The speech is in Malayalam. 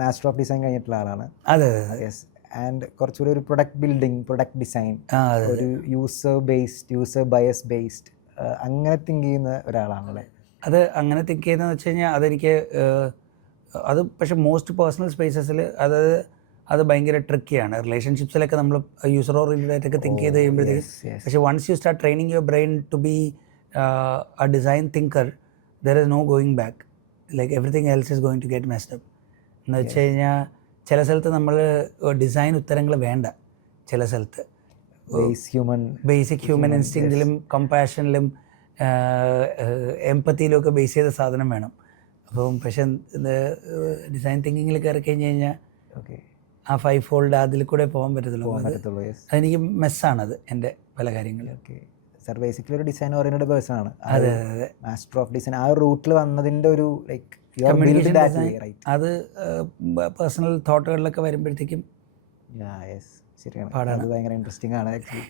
മാസ്റ്റർ ഓഫ് ഡിസൈൻ കഴിഞ്ഞിട്ടുള്ള ആളാണ്. അതെ യെസ്. ആൻഡ് കുറച്ചുകൂടി ഒരു പ്രൊഡക്റ്റ് ബിൽഡിംഗ്, പ്രൊഡക്റ്റ് ഡിസൈൻ, ഒരു യൂസർ ബയസ് ബേസ്ഡ് അങ്ങനെ തിങ്ക് ചെയ്യുന്ന ഒരാളാണല്ലേ? അത് അങ്ങനെ തിങ്ക് ചെയ്യുന്നതെന്ന് വെച്ച് കഴിഞ്ഞാൽ അതെനിക്ക് അത് പക്ഷേ മോസ്റ്റ് പേഴ്സണൽ സ്പേസസിൽ അത് ഭയങ്കര ട്രിക്കിയാണ്. റിലേഷൻഷിപ്സിലൊക്കെ നമ്മൾ യൂസർ ഓറിയൻറ്റഡ് ആയിട്ടൊക്കെ തിങ്ക് ചെയ്ത് കഴിയുമ്പോഴത്തേക്കും, പക്ഷേ once you start training your brain to be a design thinker, there is no going back. Like everything else is going to get messed up. എന്ന് വെച്ച് കഴിഞ്ഞാൽ ചില സ്ഥലത്ത് നമ്മൾ ഡിസൈൻ ഉത്തരങ്ങൾ വേണ്ട, ചില സ്ഥലത്ത് ബേസിക് ഹ്യൂമൻ ഇൻസ്റ്റിങ്ക്റ്റിലും കമ്പാഷനിലും എംപത്തിയിലും ഒക്കെ ബേസ് ചെയ്ത സാധനം വേണം. അപ്പം പക്ഷേ ഡിസൈൻ തിങ്കിങ്ങിൽ കയറി കഴിഞ്ഞ് കഴിഞ്ഞാൽ ആ 5 ഫോൾഡ് അതിൽ കൂടെ പോകാൻ പറ്റത്തുള്ളൂ. അതെനിക്ക് മെസ്സാണത് എൻ്റെ പല കാര്യങ്ങളും. സർ ബേസിക്കലി ഒരു ഡിസൈൻ ഓറിയന്റഡ് പേഴ്സൺ ആണ്. അതെ അതെ. മാസ്റ്റർ ഓഫ് ഡിസൈൻ ആ റൂട്ടിൽ വന്നതിൻ്റെ ഒരു ലൈക്ക് അത് പേഴ്സണൽ തോട്ടുകളിലൊക്കെ വരുമ്പോഴത്തേക്കും ശരിയാണ്. അത് ഭയങ്കര ഇൻട്രസ്റ്റിംഗ് ആണ് ആക്ച്വലി.